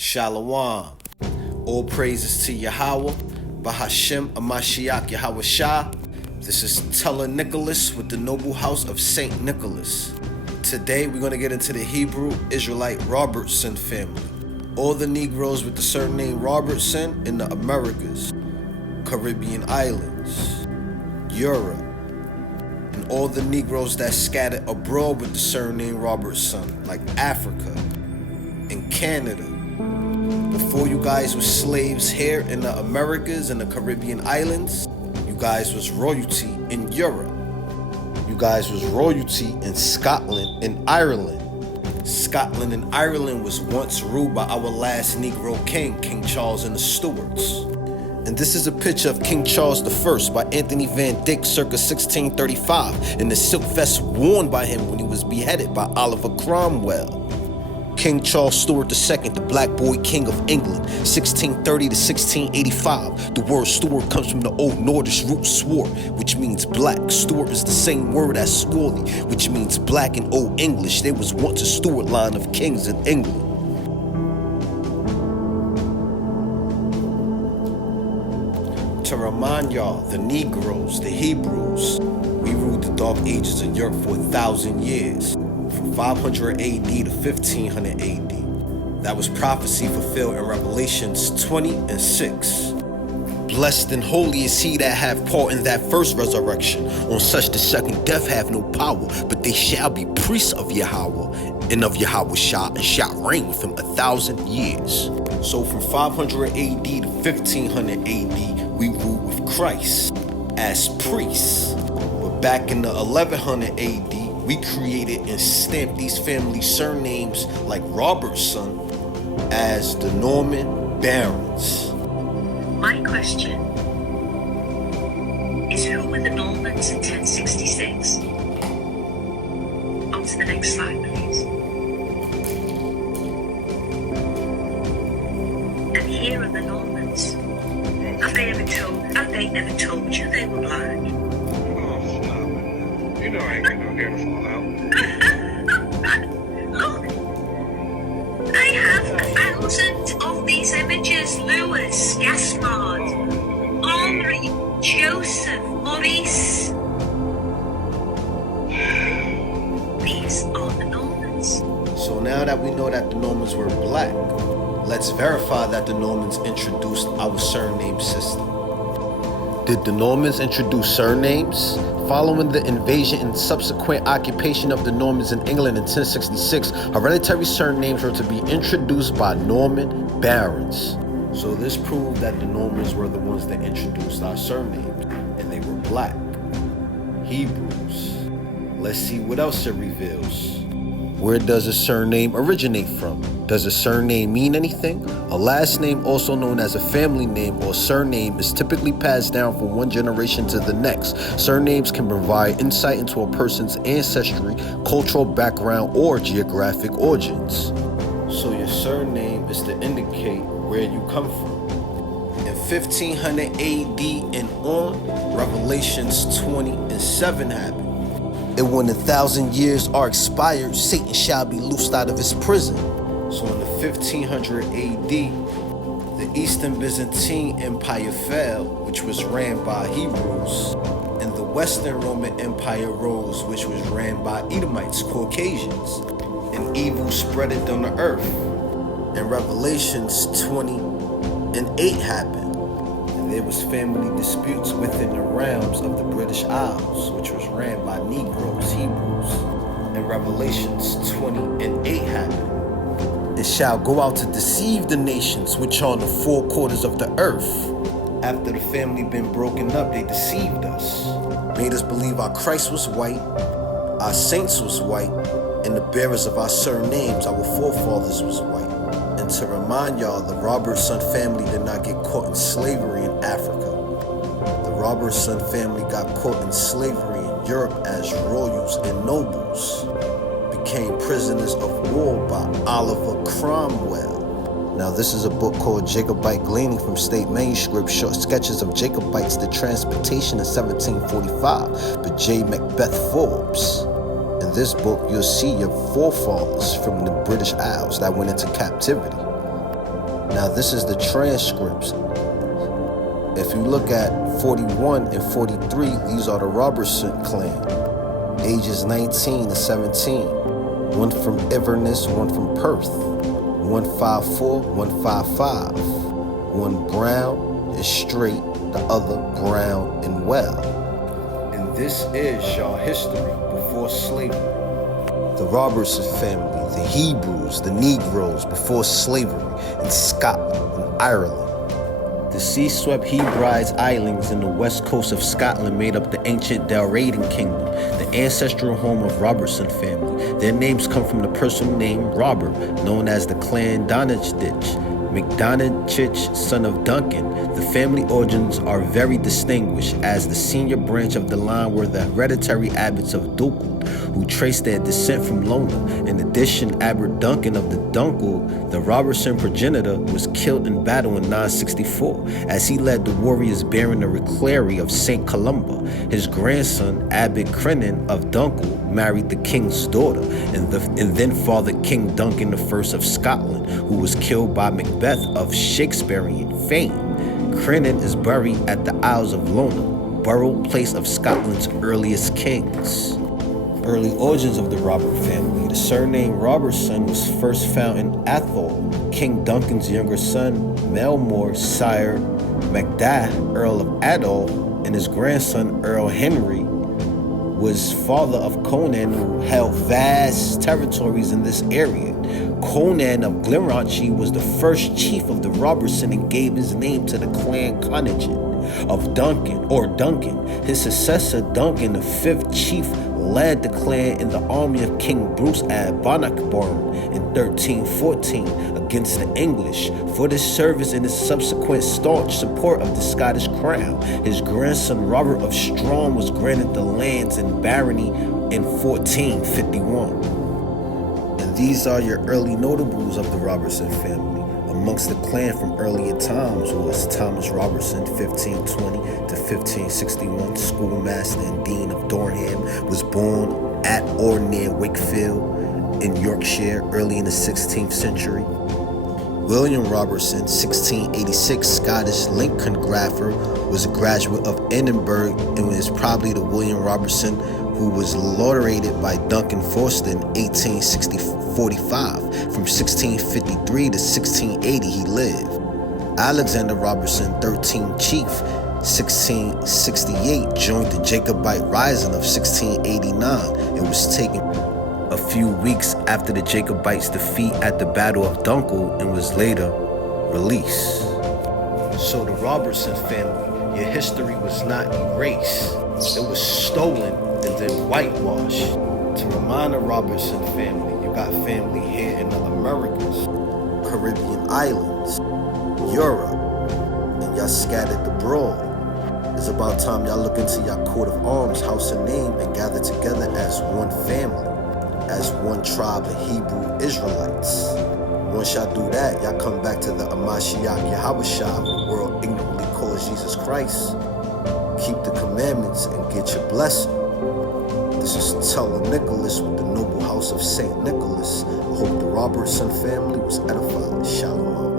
Shalom. All praises to Yahweh, Bahashem Amashiach Yahweh Shah. This is Teller Nicholas with the Noble House of Saint Nicholas. Today we're going to get into the Hebrew Israelite Robertson family. All the Negroes with the surname Robertson in the Americas, Caribbean islands, Europe, and all the Negroes that scattered abroad with the surname Robertson, like Africa and Canada. Before you guys were slaves here in the Americas and the Caribbean islands, you guys was royalty in Europe. You guys was royalty in Scotland and Ireland. Scotland and Ireland was once ruled by our last Negro king, King Charles and the Stuarts. And this is a picture of King Charles I by Anthony Van Dyck circa 1635 in the silk vest worn by him when he was beheaded by Oliver Cromwell. King Charles Stuart II, the Black Boy King of England, 1630 to 1685. The word Stuart comes from the Old Nordish root swart, which means black. Stuart is the same word as swarthy, which means black in Old English. There was once a Stuart line of kings in England. To remind y'all, the Negroes, the Hebrews, we ruled the Dark Ages of Europe for 1,000 years. From 500 AD to 1500 AD. That was prophecy fulfilled in Revelations 20 and 6. Blessed and holy is he that have part in that first resurrection. On such the second death have no power, but they shall be priests of Yahweh and of Yahweh Shah, and shall reign with him 1,000 years. So from 500 AD to 1500 AD, we ruled with Christ as priests. But back in the 1100 AD, we created and stamped these family surnames like Robertson as the Norman Barons. My question is, who were the Normans in 1066? On to the next slide, please. And here are the Normans. Have they ever told you they were black? You know I ain't got no hair to fall out. Look, I have 1,000 of these images. Lewis, Gaspard, Henri, Joseph, Maurice. These are the Normans. So now that we know that the Normans were black, let's verify that the Normans introduced our surname system. Did the Normans introduce surnames? Following the invasion and subsequent occupation of the Normans in England in 1066, hereditary surnames were to be introduced by Norman barons. So this proved that the Normans were the ones that introduced our surnames, and they were black. Hebrews. Let's see what else it reveals. Where does a surname originate from? Does a surname mean anything? A last name, also known as a family name or surname, is typically passed down from one generation to the next. Surnames can provide insight into a person's ancestry, cultural background, or geographic origins. So your surname is to indicate where you come from. In 1500 AD and on, Revelations 20 and 7 happened. And when 1,000 years are expired, Satan shall be loosed out of his prison. So in the 1500 AD, the Eastern Byzantine Empire fell, which was ran by Hebrews, and the Western Roman Empire rose, which was ran by Edomites, Caucasians, and evil spreaded on the earth. And Revelations 20 and 8 happened. There was family disputes within the realms of the British Isles, which was ran by Negroes, Hebrews. And Revelations 20 and 8 happened. It shall go out to deceive the nations which are on the four quarters of the earth. After the family been broken up, they deceived us. Made us believe our Christ was white, our saints was white, and the bearers of our surnames, our forefathers, was white. And to remind y'all, the Robertson family did not get caught in slavery in Africa. The Robertson family got caught in slavery in Europe as royals and nobles. Became prisoners of war by Oliver Cromwell. Now this is a book called Jacobite Gleaning from State Manuscript, Short Sketches of Jacobites, the Transportation in 1745 by J. Macbeth Forbes. In this book, you'll see your forefathers from the British Isles that went into captivity. Now this is the transcripts. If you look at 41 and 43, these are the Robertson clan. Ages 19 to 17. One from Inverness, one from Perth. 154, 155. One brown is straight, the other brown and well. And this is y'all history before slavery. The Robertson family, the Hebrews, the Negroes before slavery in Scotland and Ireland. The sea-swept Hebrides Islands in the west coast of Scotland made up the ancient Dalradan Kingdom, the ancestral home of Robertson family. Their names come from the personal name Robert, known as the clan Donadich, McDonagh, son of Duncan. The family origins are very distinguished, as the senior branch of the line were the hereditary abbots of Dunkeld, who traced their descent from Lona. In addition, Abbot Duncan of the Dunkeld, the Robertson progenitor, was killed in battle in 964, as he led the warriors bearing the reliquary of St. Columba. His grandson, Abbot Crinan of Dunkeld, married the king's daughter, and then fathered King Duncan I of Scotland, who was killed by Macbeth of Shakespearean fame. Crinan is buried at the Isles of Lona, burial place of Scotland's earliest kings. Early origins of the Robert family. The surname Robertson was first found in Athol. King Duncan's younger son, Melmore, sire Macduff, Earl of Adol, and his grandson, Earl Henry, was father of Conan, who held vast territories in this area. Conan of Glenrochie was the first chief of the Robertson and gave his name to the clan contingent of Duncan. His successor, Duncan, the fifth chief, led the clan in the army of King Bruce at Bannockburn in 1314 against the English. For this service and his subsequent staunch support of the Scottish crown, his grandson Robert of Strawn was granted the lands and barony in 1451. And these are your early notables of the Robertson family. Amongst the clan from earlier times was Thomas Robertson, 1520 to 1561, schoolmaster and dean of Durham, was born at or near Wakefield in Yorkshire early in the 16th century. William Robertson, 1686, Scottish lithographer, was a graduate of Edinburgh and is probably the William Robertson who was laureated by Duncan Forster in 1845. From 1653 to 1680 he lived. Alexander Robertson, 13th chief, 1668, joined the Jacobite Rising of 1689 and was taken a few weeks after the Jacobites' defeat at the Battle of Dunkeld and was later released. So the Robertson family, your history was not erased. It was stolen and then whitewashed. To remind the Robertson family, you got family here in the Americas, Caribbean islands, Europe, and y'all scattered abroad. It's about time y'all look into your coat of arms, house and name, and gather together as one family, as one tribe of Hebrew Israelites. Once y'all do that, y'all come back to the Amashiach Yahushua, the world ignorantly calls Jesus Christ. Keep the commandments and get your blessing. This is Teller Nicholas with the Noble House of St. Nicholas. I hope the Robertson family was edified. Shalom.